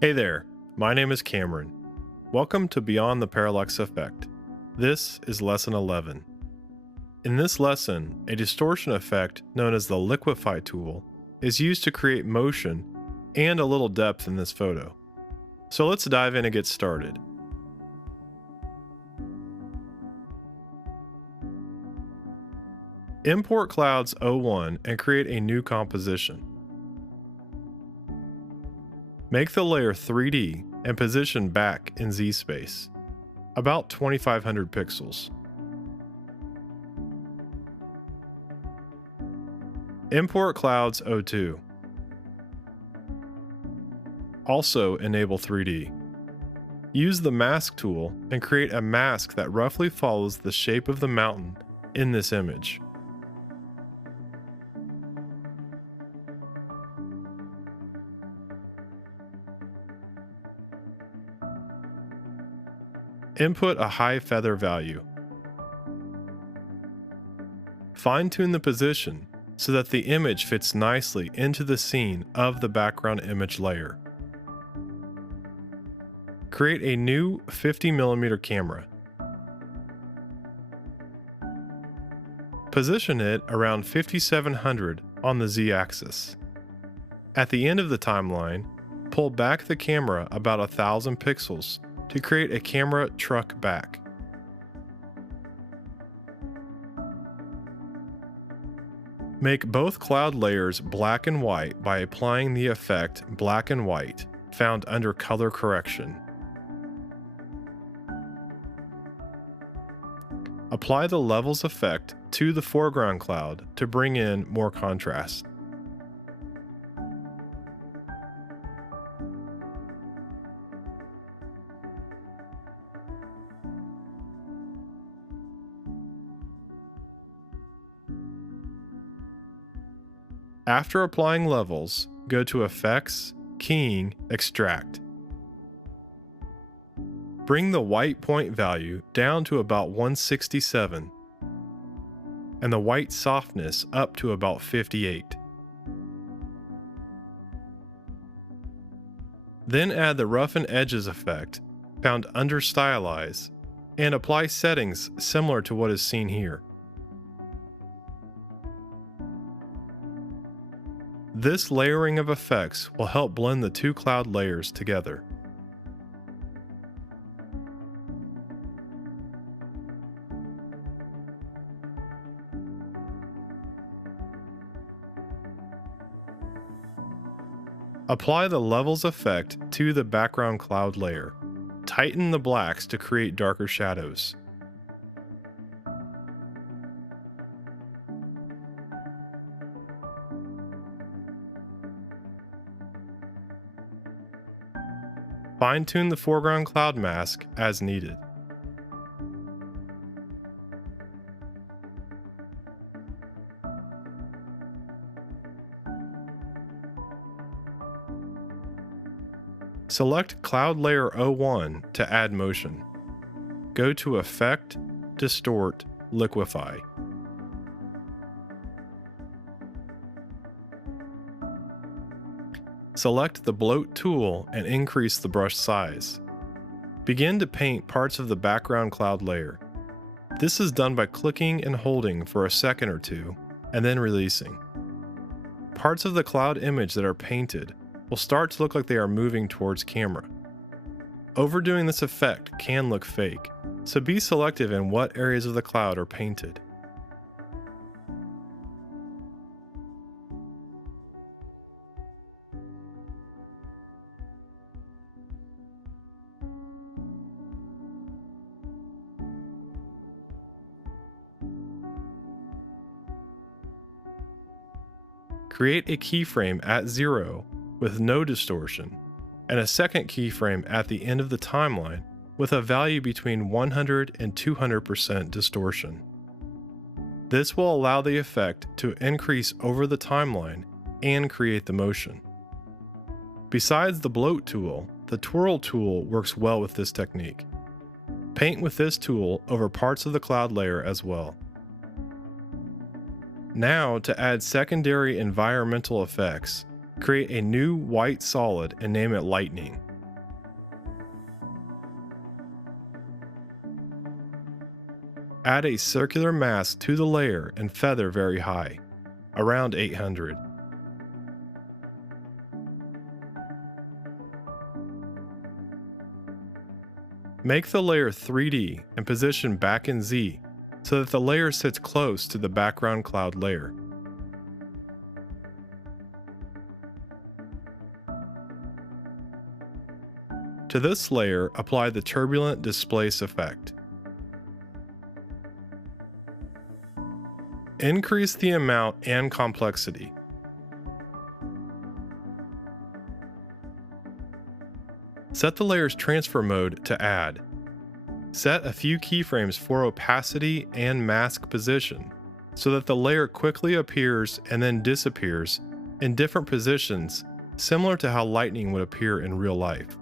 Hey there, my name is Cameron. Welcome to Beyond the Parallax Effect. This is Lesson 11. In this lesson, a distortion effect known as the Liquify tool is used to create motion and a little depth in this photo. So let's dive in and get started. Import Clouds 01 and create a new composition. Make the layer 3D and position back in Z-space, about 2500 pixels. Import Clouds 02. Also enable 3D. Use the Mask tool and create a mask that roughly follows the shape of the mountain in this image. Input a high feather value. Fine-tune the position so that the image fits nicely into the scene of the background image layer. Create a new 50mm camera. Position it around 5700 on the Z-axis. At the end of the timeline, pull back the camera about 1000 pixels to create a camera truck back. Make both cloud layers black and white by applying the effect black and white found under color correction. Apply the levels effect to the foreground cloud to bring in more contrast. After applying levels, go to Effects, Keying, Extract. Bring the white point value down to about 167 and the white softness up to about 58. Then add the Roughen Edges effect found under Stylize and apply settings similar to what is seen here. This layering of effects will help blend the two cloud layers together. Apply the levels effect to the background cloud layer. Tighten the blacks to create darker shadows. Fine-tune the foreground cloud mask as needed. Select Cloud Layer 01 to add motion. Go to Effect, Distort, Liquify. Select the Bloat tool and increase the brush size. Begin to paint parts of the background cloud layer. This is done by clicking and holding for a second or two, and then releasing. Parts of the cloud image that are painted will start to look like they are moving towards camera. Overdoing this effect can look fake, so be selective in what areas of the cloud are painted. Create a keyframe at 0 with no distortion, and a second keyframe at the end of the timeline with a value between 100 and 200% distortion. This will allow the effect to increase over the timeline and create the motion. Besides the Bloat tool, the Twirl tool works well with this technique. Paint with this tool over parts of the cloud layer as well. Now, to add secondary environmental effects, Create a new white solid and name it Lightning. Add a circular mask to the layer and feather very high, around 800. Make the layer 3D and position back in Z so that the layer sits close to the background cloud layer. To this layer, apply the turbulent displace effect. Increase the amount and complexity. Set the layer's transfer mode to add. Set a few keyframes for opacity and mask position so that the layer quickly appears and then disappears in different positions, similar to how lightning would appear in real life.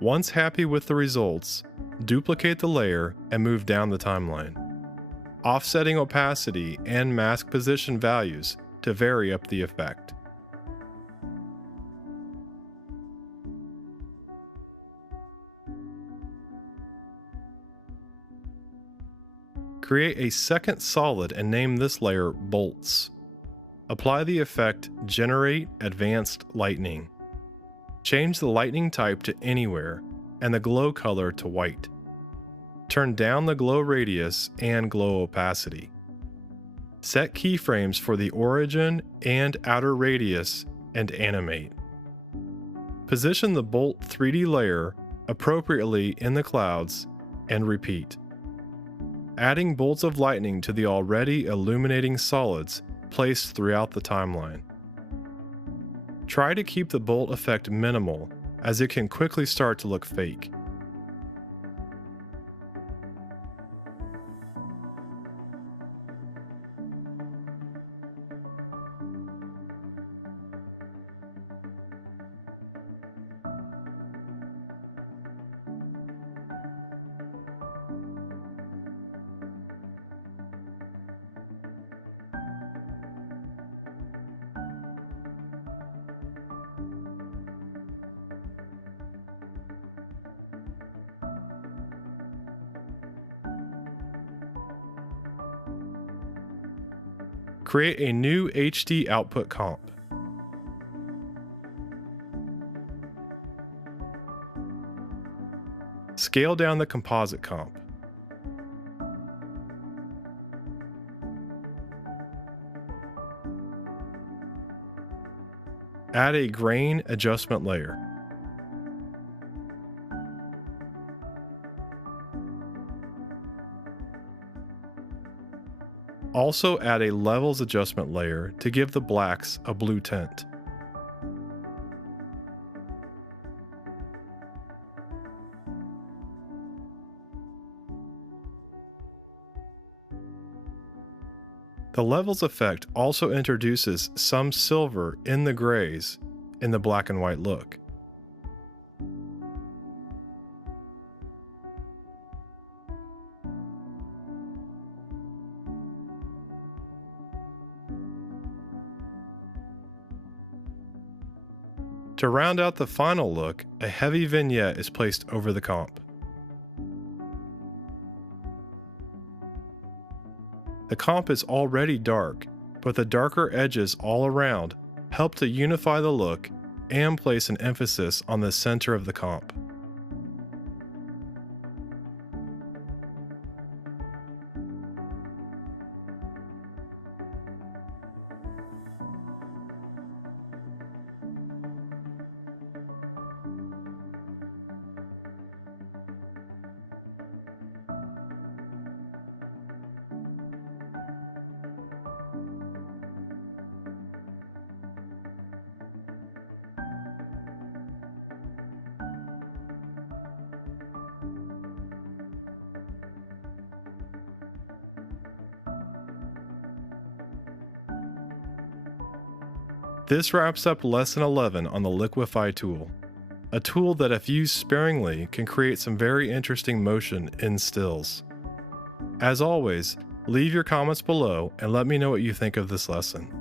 Once happy with the results, duplicate the layer and move down the timeline, offsetting opacity and mask position values to vary up the effect. Create a second solid and name this layer Bolts. Apply the effect Generate Advanced Lightning. Change the lightning type to Anywhere and the glow color to white. Turn down the glow radius and glow opacity. Set keyframes for the origin and outer radius and animate. Position the Bolt 3D layer appropriately in the clouds and repeat. Adding bolts of lightning to the already illuminating solids placed throughout the timeline. Try to keep the bolt effect minimal, as it can quickly start to look fake. Create a new HD output comp. Scale down the composite comp. Add a grain adjustment layer. Also add a levels adjustment layer to give the blacks a blue tint. The levels effect also introduces some silver in the grays in the black and white look. To round out the final look, a heavy vignette is placed over the comp. The comp is already dark, but the darker edges all around help to unify the look and place an emphasis on the center of the comp. This wraps up Lesson 11 on the Liquify tool, a tool that if used sparingly can create some very interesting motion in stills. As always, leave your comments below and let me know what you think of this lesson.